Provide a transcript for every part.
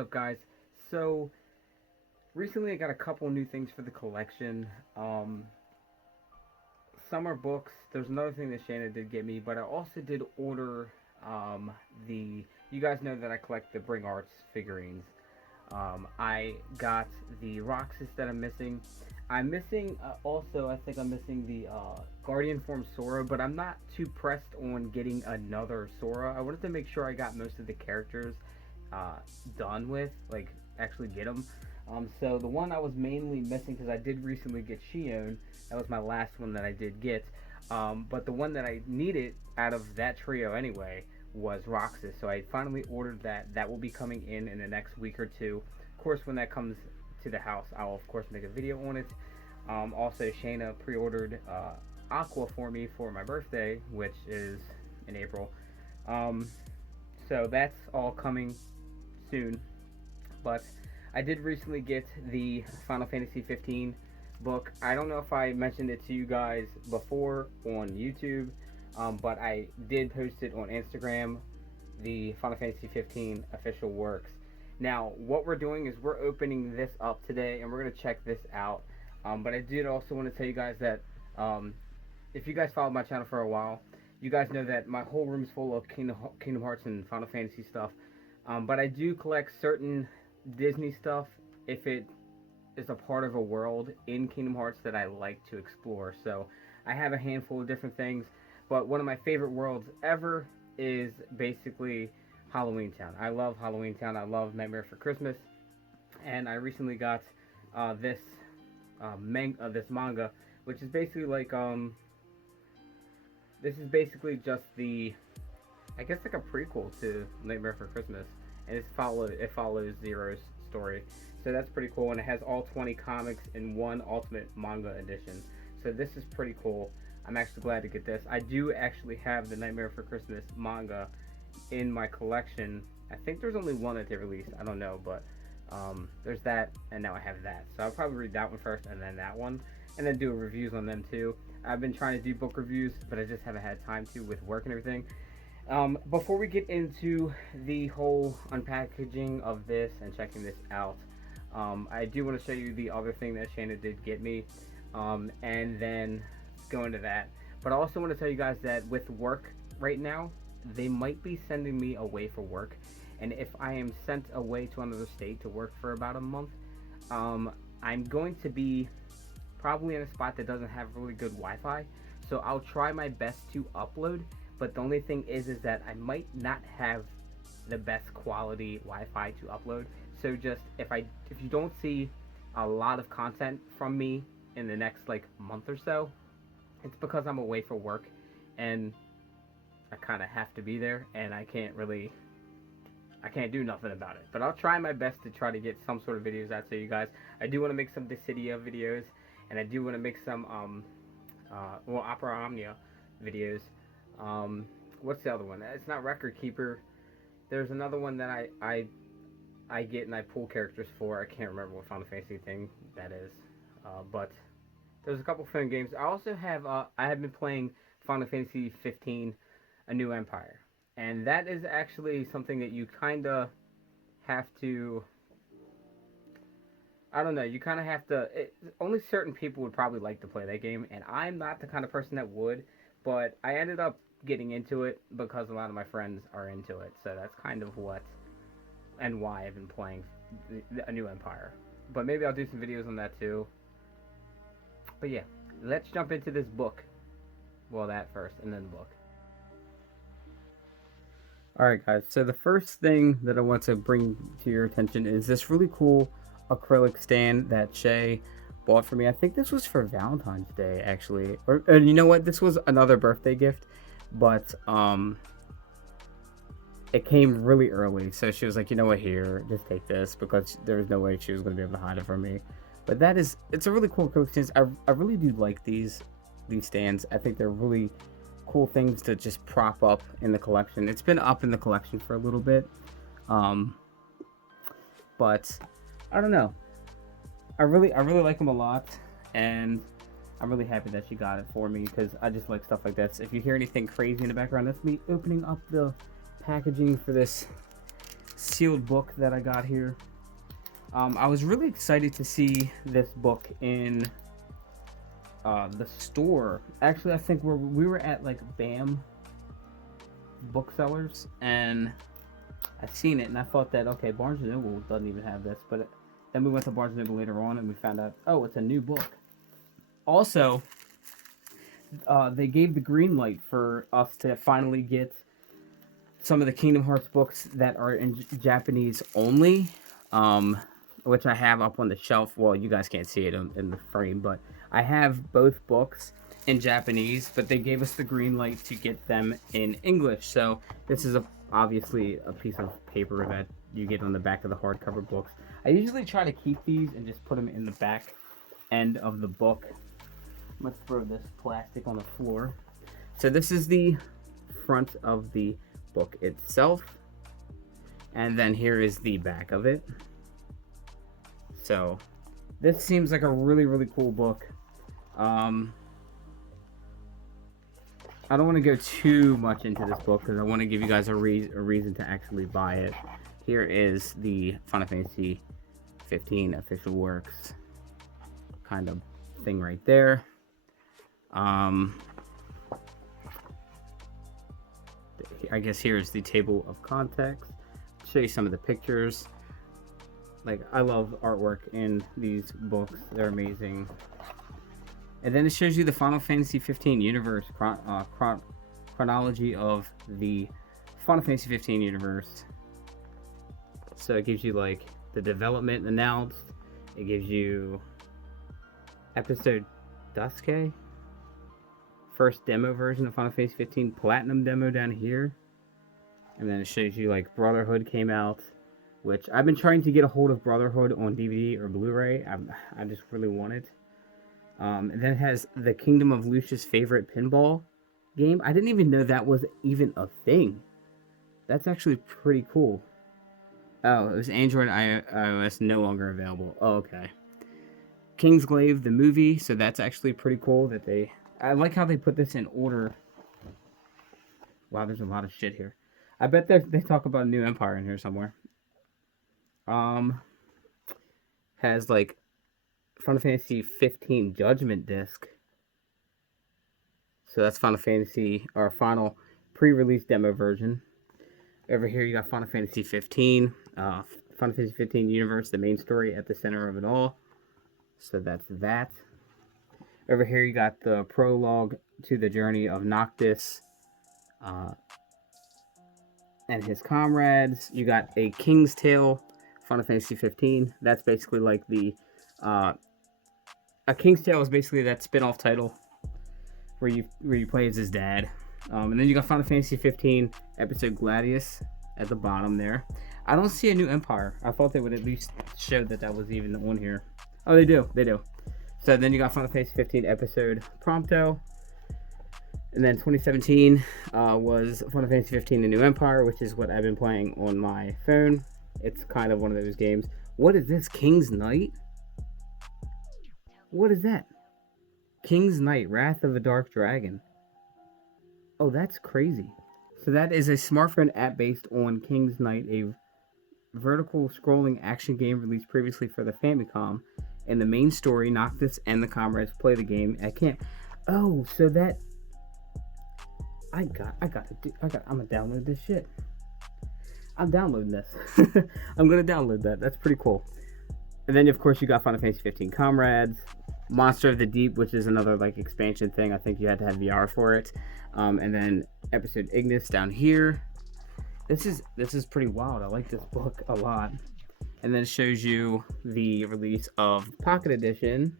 up, guys? So recently I got a couple new things for the collection. Some are books. There's another thing that Shayna did get me, but I also did order the. You guys know that I collect the Bring Arts figurines. I got the Roxas that I'm missing. I'm missing also. I think I'm missing the Guardian form Sora, but I'm not too pressed on getting another Sora. I wanted to make sure I got most of the characters done with, like actually get them. So the one I was mainly missing, because I did recently get Shion, that was my last one that I did get. But the one that I needed out of that trio anyway was Roxas. So I finally ordered that. That will be coming in the next week or two. Of course, when that comes to the house, I'll of course make a video on it. Also, Shayna pre-ordered Aqua for me for my birthday, which is in April. So that's all coming soon. But I did recently get the Final Fantasy 15 book. I don't know if I mentioned it to you guys before on YouTube, but I did post it on Instagram, the Final Fantasy 15 official works. Now, what we're doing is we're opening this up today, and we're going to check this out. But I did also want to tell you guys that if you guys followed my channel for a while, you guys know that my whole room's full of Kingdom Hearts and Final Fantasy stuff. But I do collect certain Disney stuff if it is a part of a world in Kingdom Hearts that I like to explore. So I have a handful of different things, but one of my favorite worlds ever is basically Halloween Town. I love Halloween Town. I love Nightmare for Christmas, and I recently got this manga, which is basically like this is basically just the, I guess, like a prequel to Nightmare for Christmas, and it follows Zero's story. So that's pretty cool, and it has all 20 comics in one ultimate manga edition. So this is pretty cool. I'm actually glad to get this. I do actually have the Nightmare for Christmas manga in my collection. I think there's only one that they released. I don't know, but there's that, and now I have that. So I'll probably read that one first, and then that one, and then do reviews on them too. I've been trying to do book reviews, but I just haven't had time to with work and everything. Before we get into the whole unpackaging of this and checking this out, I do want to show you the other thing that Shayna did get me, and then go into that. But I also want to tell you guys that with work right now, they might be sending me away for work, and if I am sent away to another state to work for about a month, I'm going to be probably in a spot that doesn't have really good Wi-Fi, so I'll try my best to upload. But the only thing is that I might not have the best quality Wi-Fi to upload. So just if you don't see a lot of content from me in the next like month or so, it's because I'm away for work, and I kind of have to be there, and I can't do nothing about it. But I'll try my best to try to get some sort of videos out to you guys. I do want to make some Dissidia videos, and I do want to make some Opera Omnia videos. What's the other one? It's not Record Keeper. There's another one that I get and I pull characters for. I can't remember what Final Fantasy thing that is. But there's a couple fun games. I also have I have been playing Final Fantasy 15, A New Empire, and that is actually something that you kind of have to. I don't know. You kind of have to. Only certain people would probably like to play that game, and I'm not the kind of person that would. But I ended up getting into it because a lot of my friends are into it. So that's kind of what and why I've been playing A New Empire. But maybe I'll do some videos on that too. But yeah, let's jump into this book. Well, that first, and then the book. Alright guys, so the first thing that I want to bring to your attention is this really cool acrylic stand that Shay bought for me. I think this was for Valentine's Day, actually. Or you know what? This was another birthday gift, but it came really early. So she was like, you know what, here, just take this, because there was no way she was going to be able to hide it from me. But it's a really cool acrylic stand. I really do like these stands. I think they're really cool things to just prop up in the collection. It's been up in the collection for a little bit, but I don't know. I really like them a lot, and I'm really happy that she got it for me, because I just like stuff like this. If you hear anything crazy in the background, that's me opening up the packaging for this sealed book that I got here. I was really excited to see this book in the store. Actually, I think we were at like BAM booksellers, and I seen it, and I thought that, okay, Barnes & Noble doesn't even have this, but then we went to Barnes & Noble later on, and we found out, oh, it's a new book. Also, they gave the green light for us to finally get some of the Kingdom Hearts books that are in Japanese only, which I have up on the shelf. Well, you guys can't see it in the frame, but I have both books in Japanese, but they gave us the green light to get them in English. So this is obviously a piece of paper that you get on the back of the hardcover books. I usually try to keep these and just put them in the back end of the book. Let's throw this plastic on the floor. So this is the front of the book itself, and then here is the back of it. So this seems like a really cool book. I don't want to go too much into this book because I want to give you guys a reason to actually buy it. Here is the Final Fantasy 15 official works kind of thing right there. I guess here's the table of context. Show you some of the pictures. Like, I love artwork in these books. They're amazing. And then it shows you the Final Fantasy 15 universe chronology of the Final Fantasy 15 universe. So it gives you like the development announced. It gives you episode Duske, first demo version of Final Fantasy 15 Platinum demo down here. And then it shows you like Brotherhood came out, which I've been trying to get a hold of Brotherhood on DVD or Blu-ray. I just really want it. And then it has the Kingdom of Lucia's favorite pinball game. I didn't even know that was even a thing. That's actually pretty cool. Oh, it was Android iOS no longer available. Oh, okay. Kingsglaive the movie, so that's actually pretty cool that I like how they put this in order. Wow, there's a lot of shit here. I bet they talk about a new empire in here somewhere. Has like Final Fantasy 15 Judgment Disc. So that's Final Fantasy, or final pre-release demo version. Over here you got Final Fantasy 15. Final Fantasy 15 Universe, the main story at the center of it all. So that's that. Over here you got the prologue to the journey of Noctis and his comrades. You got a King's Tale, Final Fantasy 15. That's basically like the a King's Tale is basically that spin-off title where you play as his dad. And then you got Final Fantasy 15 episode Gladius at the bottom there. I don't see a new empire. I thought they would at least show that was even on here. Oh, they do. So then you got Final Fantasy 15 episode Prompto. And then 2017 was Final Fantasy 15 A New Empire, which is what I've been playing on my phone. It's kind of one of those games. What is this? King's Knight? What is that? King's Knight, Wrath of a Dark Dragon. Oh, that's crazy. So that is a smartphone app based on King's Knight, a vertical scrolling action game released previously for the Famicom. In the main story, Noctis and the comrades play the game at camp. Oh, so that I'm gonna download this shit. I'm downloading this. I'm gonna download that. That's pretty cool. And then of course you got Final Fantasy 15 Comrades, Monster of the Deep, which is another like expansion thing. I think you had to have VR for it. And then episode Ignis down here. This is pretty wild. I like this book a lot. And then it shows you the release of Pocket Edition.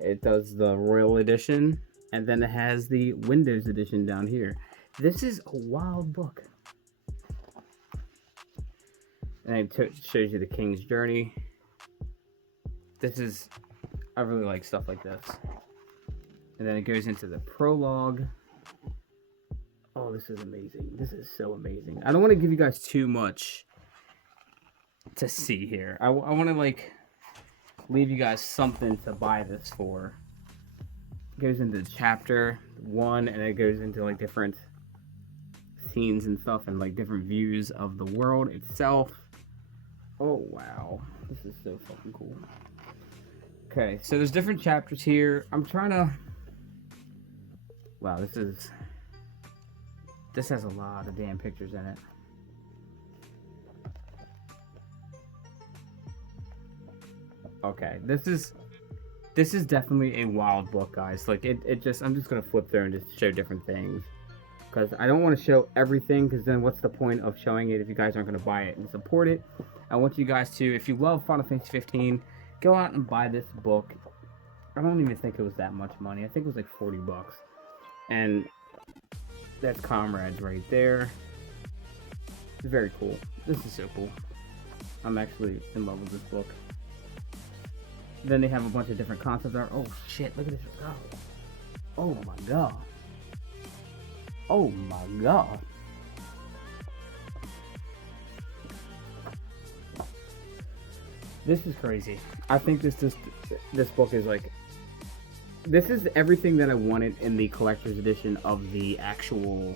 It does the Royal Edition, and then it has the Windows Edition down here. This is a wild book. And it shows you the King's Journey. I really like stuff like this. And then it goes into the prologue. Oh, this is amazing. This is so amazing. I don't want to give you guys too much to see here. I want to like leave you guys something to buy this for. It goes into chapter 1 and it goes into like different scenes and stuff and like different views of the world itself. Oh wow, this is so fucking cool. Okay, so there's different chapters here. I'm trying to. Wow, this has a lot of damn pictures in it. Okay, this is definitely a wild book, guys. Like it just, I'm just gonna flip through and just show different things, because I don't want to show everything, because then what's the point of showing it if you guys aren't gonna buy it and support it? I want you guys to, if you love Final Fantasy 15, go out and buy this book. I don't even think it was that much money. I think it was like 40 bucks. And that's Comrades right there. It's very cool. This is so cool. I'm actually in love with this book. Then they have a bunch of different concept art. Oh shit, look at this. Oh my god. Oh my god. This is crazy. I think this book is like, this is everything that I wanted in the collector's edition of the actual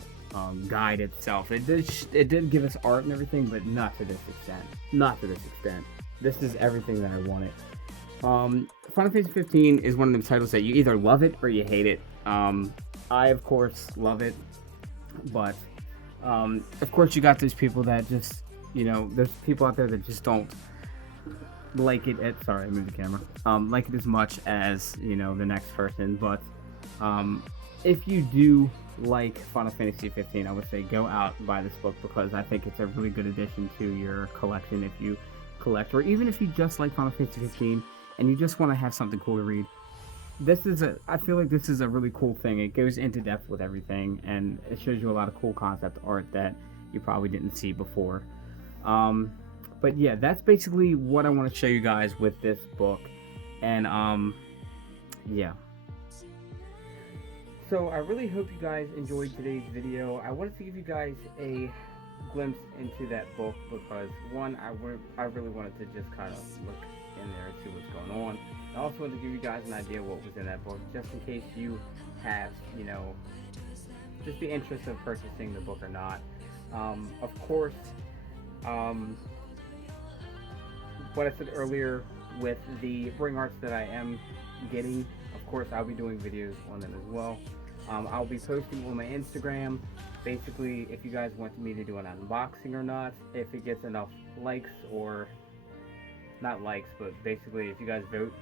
guide itself. It did give us art and everything, but not to this extent. Not to this extent. This is everything that I wanted. Final Fantasy 15 is one of the titles that you either love it or you hate it. I of course love it, but of course you got those people that just, you know, there's people out there that just don't like it. Sorry, I moved the camera. Like it as much as, you know, the next person. But if you do like Final Fantasy 15, I would say go out and buy this book, because I think it's a really good addition to your collection if you collect, or even if you just like Final Fantasy 15 and you just want to have something cool to read. I feel like this is a really cool thing. It goes into depth with everything, and it shows you a lot of cool concept art that you probably didn't see before. But yeah, that's basically what I want to show you guys with this book. And yeah. So I really hope you guys enjoyed today's video. I wanted to give you guys a glimpse into that book, because one, I really wanted to just kind of look in there and see what's going on. I also wanted to give you guys an idea what was in that book, just in case you have, you know, just the interest of purchasing the book or not. Of course, what I said earlier with the bring arts that I am getting, of course I'll be doing videos on them as well. I'll be posting on my Instagram, basically if you guys want me to do an unboxing or not, if it gets enough likes, or not likes, but basically if you guys vote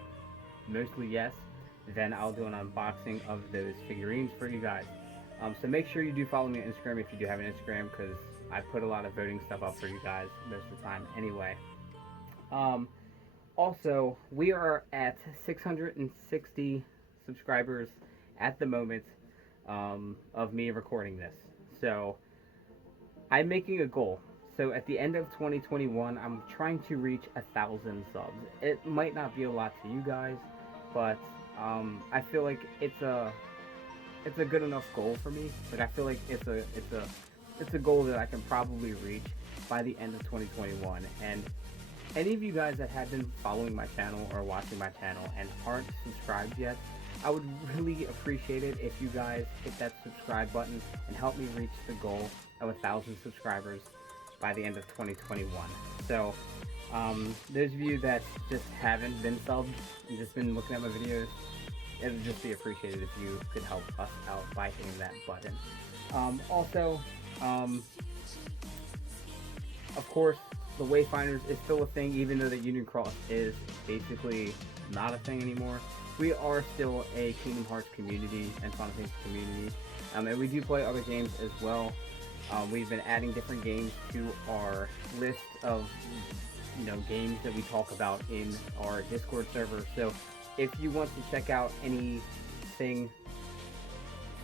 mostly yes, then I'll do an unboxing of those figurines for you guys. So make sure you do follow me on Instagram if you do have an Instagram, because I put a lot of voting stuff up for you guys most of the time anyway. Also, we are at 660 subscribers at the moment of me recording this. So I'm making a goal. So at the end of 2021, I'm trying to reach 1,000 subs. It might not be a lot to you guys, but I feel like it's a good enough goal for me. Like, I feel like it's a goal that I can probably reach by the end of 2021. And any of you guys that have been following my channel or watching my channel and aren't subscribed yet, I would really appreciate it if you guys hit that subscribe button and help me reach the goal of 1,000 subscribers by the end of 2021. So, those of you that just haven't been subbed and just been looking at my videos, it would just be appreciated if you could help us out by hitting that button. Also, of course, the WayFinders is still a thing, even though the Union Cross is basically not a thing anymore. We are still a Kingdom Hearts community and Final Fantasy community, and we do play other games as well. We've been adding different games to our list of, you know, games that we talk about in our Discord server. So if you want to check out anything,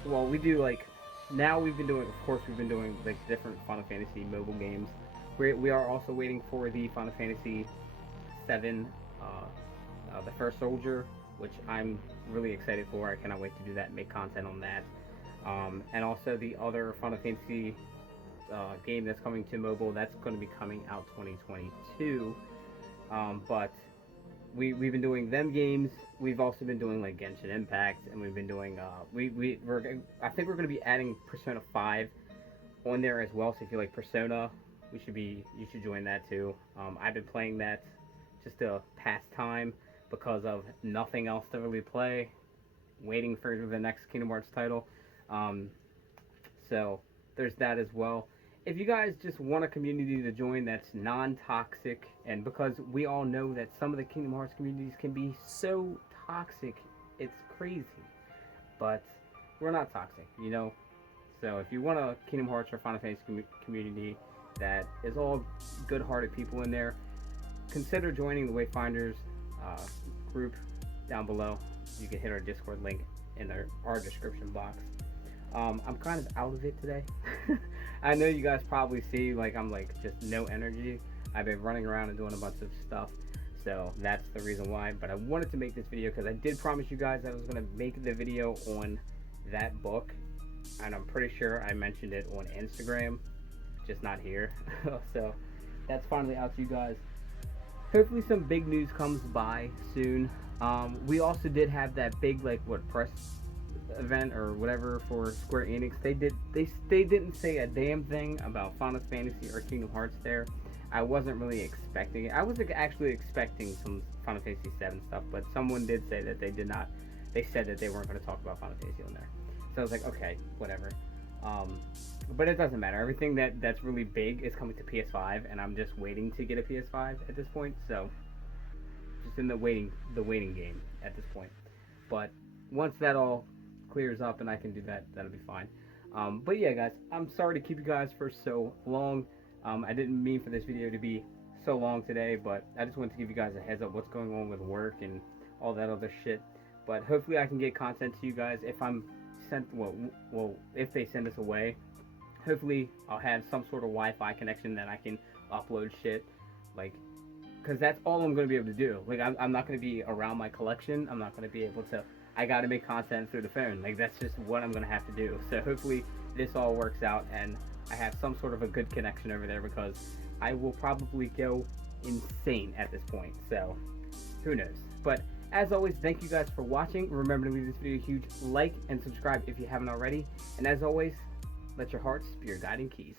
well, we do, like, now we've been doing, of course, we've been doing like different Final Fantasy mobile games. We are also waiting for the Final Fantasy 7, the First Soldier, which I'm really excited for. I cannot wait to do that and make content on that. And also the other Final Fantasy game that's coming to mobile, that's going to be coming out 2022. But we've been doing them games. We've also been doing like Genshin Impact, and we've been doing I think we're going to be adding Persona 5 on there as well. So if you like Persona, you should join that too. I've been playing that just to pass time because of nothing else to really play, waiting for the next Kingdom Hearts title. So there's that as well. If you guys just want a community to join that's non-toxic, and because we all know that some of the Kingdom Hearts communities can be so toxic, it's crazy. But we're not toxic, you know? So if you want a Kingdom Hearts or Final Fantasy community that is all good-hearted people in there, consider joining the WayFinders group down below. You can hit our Discord link in our description box. I'm kind of out of it today. I know you guys probably see I'm just no energy. I've been running around and doing a bunch of stuff, so that's the reason why. But I wanted to make this video because I did promise you guys that I was going to make the video on that book, and I'm pretty sure I mentioned it on Instagram, just not here. So that's finally out to you guys. Hopefully some big news comes by soon. We also did have that big press event or whatever for Square Enix. They didn't say a damn thing about Final Fantasy or Kingdom Hearts there. I wasn't really expecting it. I was actually expecting some Final Fantasy 7 stuff, but someone did say that they did not. They said that they weren't going to talk about Final Fantasy on there. So I was like, okay, whatever. But it doesn't matter. Everything that's really big is coming to PS5, and I'm just waiting to get a PS5 at this point. So just in the waiting game at this point. But once that all clears up and I can do that, that'll be fine. But yeah, guys, I'm sorry to keep you guys for so long. I didn't mean for this video to be so long today, but I just wanted to give you guys a heads up what's going on with work and all that other shit. But hopefully I can get content to you guys if I'm sent, if they send us away. Hopefully I'll have some sort of Wi-Fi connection that I can upload shit, because that's all I'm going to be able to do. I'm not going to be around my collection. I'm not going to be able to, I got to make content through the phone. That's just what I'm going to have to do. So hopefully this all works out and I have some sort of a good connection over there, because I will probably go insane at this point. So who knows? But as always, thank you guys for watching. Remember to leave this video a huge like and subscribe if you haven't already. And as always, let your hearts be your guiding keys.